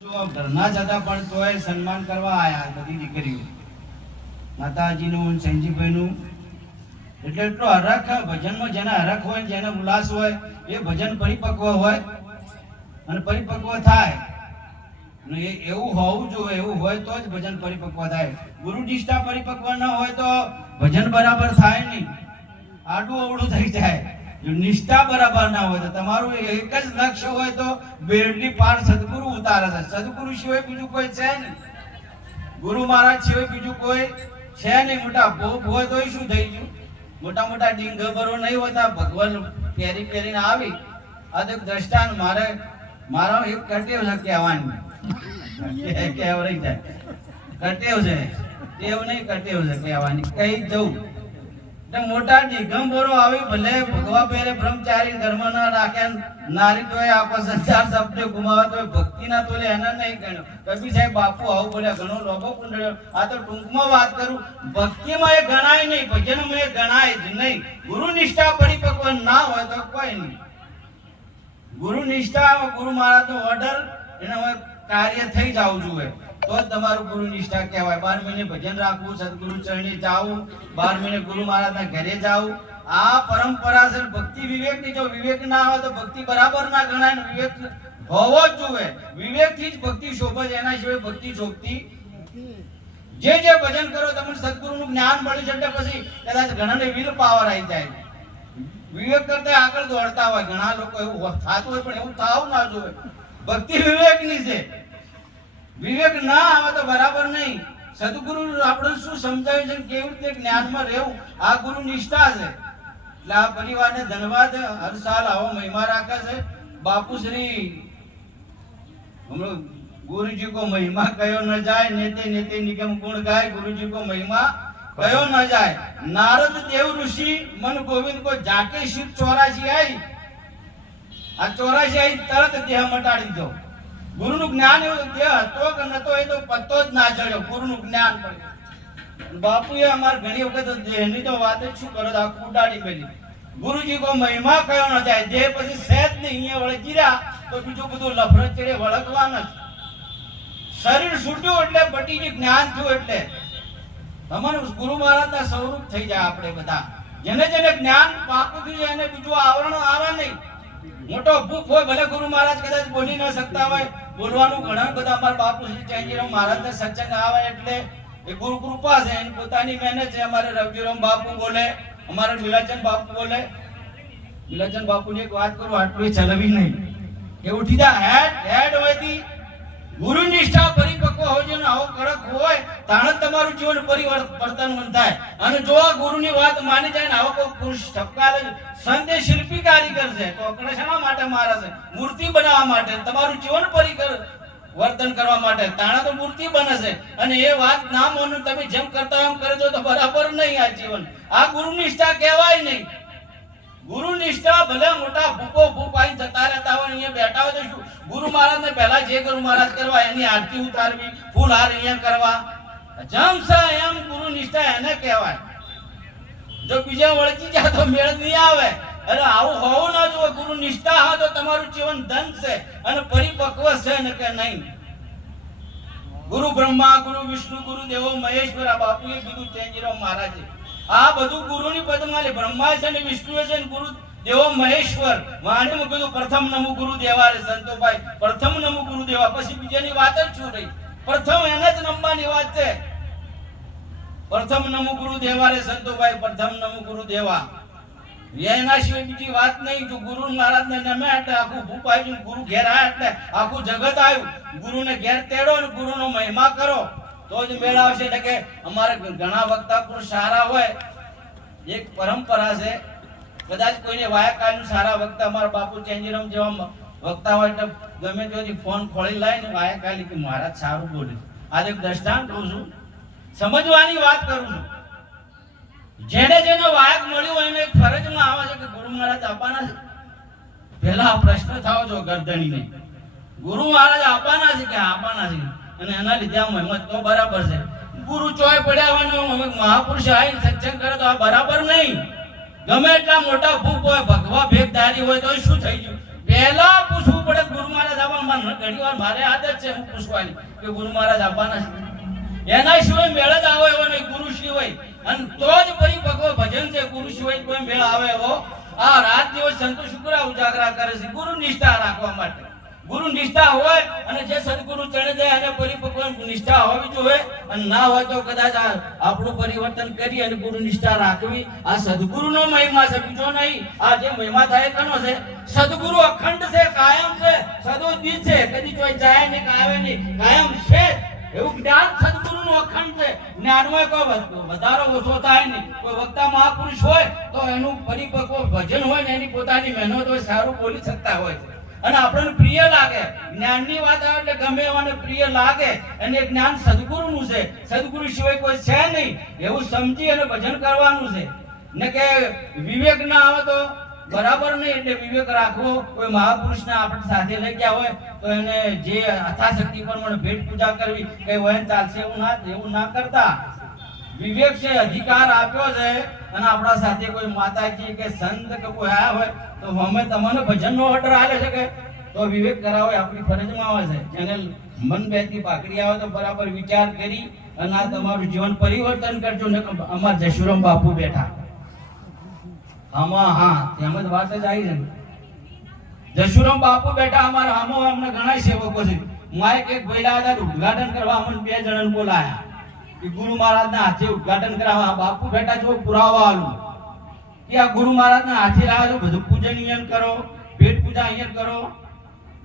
ઘરના જતા પણ તોય સન્માન કરવા આયા બધી દીકરીઓ માતાજીનું સંજીભાઈનું એટલે એટલો હરખ ભજનમાં જેને હરખ હોય જેને ઉલ્લાસ હોય એ ભજન પરિપક્વ હોય અને પરિપક્વ થાય અને એવું હોવું જોઈએ એવું હોય તો જ ભજન પરિપક્વ થાય ગુરુ નિષ્ઠા પરિપક્વ ન હોય તો ભજન બરાબર થાય નહીં આડું અવળું થઈ જાય જો નિષ્ઠા બરાબર ના હોય તો તમારું એક જ લક્ષ્ય હોય તો બેડની પાર સદગુરુ ઉતારે છે સદગુરુ સિવાય બીજું કોઈ છે નહીં ગુરુ મહારાજ સિવાય બીજું કોઈ છે નહીં મોટા ભોગ હોય તો શું થઈ ગયું મોટા મોટા ડીંગબરો નહીં હોતા ભગવાન પહેરી પહેરીને આવી આ તો દ્રષ્ટાંત મારો એક કર્તવ્ય છે કહેવાની કહેવરાઈ જાય કર્તવ્ય છે ટેવ નહીં કર્તવ્ય છે કહેવાની કહી દઉં મોટા દિગંબરો આવી ભલે ભગવા પહેરે બ્રહ્મચારી ધર્મ ના રાખે નારી તો આખો સંસાર શબ્દ ગુમાવે તો ભક્તિ ના તોલે એના નહીં ગણ્યો કબીર સાહેબ બાપુ આવું બોલ્યા ઘણો લોભો કુંડળ્યો આ તો ટૂંકમાં વાત કરું ભક્તિમાં એ ગણાય નહીં ભજનમાં એ ગણાય જ નહીં ગુરુ નિષ્ઠા પરિપક્વ ના હોય તો કોઈ નહીં ગુરુ નિષ્ઠા ગુરુ મહારાજ નો ઓર્ડર એના કાર્ય થઈ જવું જોઈએ તો જ તમારું ગુરુ નિષ્ઠા કહેવાય 12 મહિને ભજન રાખવું સદગુરુ ચરણે જાવું 12 મહિને ગુરુ મહારાજના ઘરે જાવું આ પરંપરા છે ભક્તિ વિવેકની જો વિવેક ના હોય તો ભક્તિ બરાબર ના ગણાય વિવેક હોવો જ જોઈએ વિવેકથી જ ભક્તિ શોભે છે એના સિવાય ભક્તિ શોભતી જે ભજન કરો તમને સદગુરુનું જ્ઞાન મળ્યું છે એટલે પછી કદાચ ઘણાને વિલ પાવર આવી જાય વિવેક કરતા આગળ દોડતા હોય ઘણા લોકો એવું થતું હોય પણ એવું થાવું ના જોઈએ ભક્તિ વિવેકની છે વિવેક ના આવે તો બરાબર નહીં સદગુરુ આપણે શું સમજાવ્યું છે કેવી રીતે જ્ઞાનમાં રહેવું આ ગુરુ નિષ્ઠા છે એટલે આ પરિવારને ધન્યવાદ હર સાલ આવો મહિમા રાખે છે બાપુ શ્રી गुरुजी को महिमा कयो न जाए नेते नेते निगम गुण गाय गुरुजी को महिमा कयो न जाए नारद देव ऋषि मन गोविंद को जाके शिव 84 आई आ 84 आई तरत देह मटाड़ी दो गुरु નું જ્ઞાન એવું દેહ હતો કે નતો એ તો પત્તો જ ના ચડ્યો ગુરુ નું જ્ઞાન પડ્યું બાપુએ અમાર ઘણી વખત દેહની તો વાત જ શું કરો આ કુડાડી મેલી ગુરુજી કો મહિમા કયો ન જાય દેહ પછી સહેજ ને અહીંયા વળગી રહ્યા તો બીજું બધું લફરત ચડે વળગવાના શરીર છૂટ્યું એટલે પટીજી જ્ઞાન થયું એટલે તમારું ગુરુ મહારાજના સ્વરૂપ થઈ જાય આપણે બધા જેને જેને જ્ઞાન પાકું થયું છે એને બીજું આવરણ આવે નહીં મોટો ભૂખ હોય ભલે ગુરુ મહારાજ કદાચ બોલી ન શકતા હોય બોલવાનું ઘણા બધા અમારા બાપુ શ્રી ચૈનજીરામ મહારાજના સત્સંગ આવે એટલે એ ગુરુ કૃપા છે એની પોતાની મહેનત છે અમારે રવજીરામ બાપુ બોલે અમારે મિલાચંદ બાપુ બોલે મિલાચંદ બાપુની એક વાત કરું આટલું ચલવી નહીં કે ઉઠી જા હેડ હોયથી ગુરુ નિષ્ઠા પરિપક્વ હોય છે ને આવો કડક હોય તાણ તમારું જીવન પરિવર્તન થાય અને જો આ ગુરુની વાત માની જાય ને આવો કોઈ પુરુષ ઠપકા સંત શિલ્પી કારીગર છે તો અકડે શેના માટે મારે છે મૂર્તિ બનાવવા માટે તમારું જીવન પરિવર્તન કરવા માટે તાણા તો મૂર્તિ બને છે અને એ વાત ના માનો તમે જેમ કરતા એમ કરે તો બરાબર નહીં આ જીવન આ ગુરુ નિષ્ઠા કહેવાય નહીં ગુરુ નિષ્ઠા ભલે મોટા ભૂપ આઈ જતા રહેતા હોય અહીંયા બેઠા હોય તો શું ગુરુ મહારાજ ને પહેલા જે ગુરુ મહારાજ કરવા એની આરતી ઉતારવી ફૂલ હાર અહીંયા કરવા જેમ છે એમ ગુરુ નિષ્ઠા એને કહેવાય જો બીજા વળગી જાય તો મેળ નહીં આવે અરે આવું હોવું ના જોઈએ ગુરુ નિષ્ઠા હોય તો તમારું જીવન ધન છે અને પરિપક્વ છે ને કે નહીં ગુરુ બ્રહ્મા ગુરુ વિષ્ણુ ગુરુ દેવો મહેશ્વર આ બાપુએ કીધું ચૈનજીરામ મહારાજે આ બધું ગુરુની પદમાં બ્રહ્મા છે ને વિષ્ણુ છે ને ગુરુ દેવો મહેશ્વર વાણીમાં કીધું પ્રથમ નમો ગુરુ દેવા રે સંતોભાઈ પ્રથમ નમો ગુરુ દેવા પછી બીજાની વાત જ શું રહી પ્રથમ એને જ નમવાની વાત છે પ્રથમ નમો ગુરુ દેવા રે સંતોભાઈ પ્રથમ નમો ગુરુ દેવા એના સિવાય બીજી વાત નહીં જો ગુરુ મહારાજ ને નમે એટલે આખું ભૂપ આવ્યું ગુરુ ઘેર આવ્યા એટલે આખું જગત આવ્યું ગુરુને ઘેર તેડો અને ગુરુનો મહિમા કરો તો જ મેળ આવશે એટલે કે અમારે ઘણા વક્તા પુરુષ સારા હોય એક પરંપરા છે કદાચ કોઈને વાયકાલનું સારા વક્તા અમારા બાપુ ચૈનજીરામ જેવા વક્તા હોય એટલે ગમે ત્યાંથી ફોન ખોળી લાવીને વાયકાલી કે મહારાજ સારું બોલે આજે એક દ્રષ્ટાંત કહું છું સમજવાની વાત કરું છું જેને જેને વાયક મળ્યું હોય એને ફરજમાં આવે છે કે ગુરુ મહારાજ આપવાના છે પહેલા પ્રશ્ન થાવ જો ગરદણીને ગુરુ મહારાજ આપવાના છે કે આપવાના છે અને એના લીધે આ મહેમત તો બરાબર છે ગુરુ ચોય પડ્યા હોય મહાપુરુષ આવીને સત્સંગ કરે તો આ બરાબર નહીં ગમે એટલા મોટા ભૂપ હોય ભગવા ભેગધારી હોય તો શું થઈ ગયું પહેલા પૂછવું પડે ગુરુ મહારાજ આવવાના. ઘણી વાર મારે આદત છે હું પૂછવાની કે ગુરુ મહારાજ આવવાના છે. એના સિવાય મેળ જ આવે એવો નહીં, ગુરુ સિવાય. અને તો જ પરિપક્વ ભજન છે. ગુરુ સિવાય કોઈ મેળ આવે એવો આ રાત દિવસ સંતો શુક્ર ઉજાગરા કરે છે ગુરુ નિષ્ઠા રાખવા માટે. ગુરુ નિષ્ઠા હોય અને જે સદગુરુ ચણે જાય અને પરિપક્વ નિષ્ઠા હોવી જોઈએ. અને ના હોય તો કદાચ આપણું પરિવર્તન કરી અને ગુરુ નિષ્ઠા રાખવી. આ સદગુરુનો મહિમા છે, બીજો નહીં. આ જે મહિમા થાય કનો છે? સદગુરુ અખંડ છે, કાયમ છે, સદોદિત છે, કદી કોઈ જાય નહીં, આવે નહીં, કાયમ છે. એવું જ્ઞાન સદગુરુનું અખંડ છે. જ્ઞાનમાં કોઈ વધારો ઓછો થાય નહીં. કોઈ વક્તા મહાપુરુષ હોય તો એનું પરિપક્વ ભજન હોય ને એની પોતાની મહેનત હોય, સારું બોલી શકતા હોય છે અને આપણને પ્રિય લાગે. જ્ઞાનની વાત આવે એટલે ગમે એવાને પ્રિય લાગે. અને જ્ઞાન સદગુરુનું છે, સદગુરુ સિવાય કોઈ છે નહીં. એવું સમજી અને ભજન કરવાનું છે. ને કે વિવેક ના આવે તો બરાબર નહીં. એટલે વિવેક રાખવો. કોઈ મહાપુરુષને આપણે સાથે લઈ ગયા હોય તો એને જે યથાશક્તિ પ્રમાણે ભેટ પૂજા કરવી કઈ હોય ચાલશે એવું ના કરતા. વિવેક છે, અધિકાર આપ્યો છે. અને આપણા સાથે કોઈ માતાજી કે સંત કે કોઈ આયા હોય તો અમે તમને ભજનનો ઓર્ડર આલે છે કે તો વિવેક કરાવો આપણી ફરજમાં આવે છે. જેને મન બેથી પાકડી આવે તો બરાબર વિચાર કરી અને આ તમારું જીવન પરિવર્તન કરજો. ને અમાર જશુરામ બાપુ બેઠા આમાં હા તેમ જ વાત જ આવી છે. જશુરામ બાપુ બેઠા અમારા આમો અમને ઘણા સેવકો છે. માઇક એક ભઈલા હતા ઉદ્ઘાટન કરવા અમને 2 જણાને બોલાયા કે ગુરુ મહારાજના હાથે ઉદ્ઘાટન કરાવવા. બાપુ બેઠા જો પુરાવા આલું કે આ ગુરુ મહારાજના હાથે લાવો, બધું પૂજન અહીંયા કરો, પેટ પૂજા અહીંયા કરો.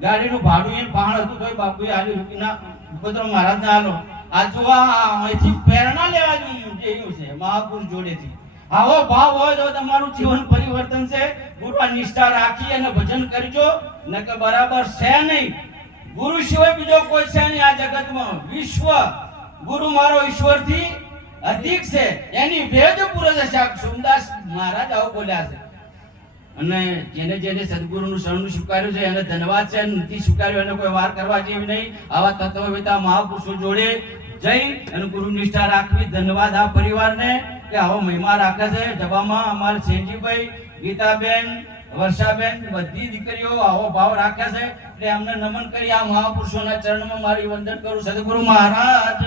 ગાડીનું ભાડું અહીંયા પાણ હતું તોય બાપુએ આલી રૂપિયા ઉપદ્ર મહારાજને આલો. આ જો અહીંથી પ્રેરણા લેવા જેવું છે મહાપુરુષ જોડેથી. આવો ભાવ હોય તો તમારું જીવન પરિવર્તન છે. ગુરુ નિષ્ઠા રાખી અને ભજન કરજો. ન કે બરાબર છે નહીં. ગુરુ સિવાય બીજો કોઈ છે નહીં આ જગતમાં. વિશ્વ ગુરુ મારો ઈશ્વરથી અધિક છે એની વેદ પુરસ્કાર સોમદાસ મહારાજ આવું બોલ્યા છે. અને જેને જેને સદગુરુનું શરણું સ્વીકાર્યું છે એને ધન્યવાદ છે. નથી સ્વીકાર્યું એને કોઈ વાર કરવા જેવી નહીં. આવા તત્વવેતા મહાપુરુષો જોડે જઈ અને ગુરુ નિષ્ઠા રાખવી. ધન્યવાદ આ પરિવારને કે આવો મહિમા રાખે છે. જવામાં અમારા સેનજીભાઈ, ગીતાબેન, વર્ષાબેન બધી દીકરીઓ આવો ભાવ રાખે છે. એટલે અમને નમન કરી આ મહાપુરુષોના ચરણમાં મારી વંદન કરું. સદગુરુ મહારાજ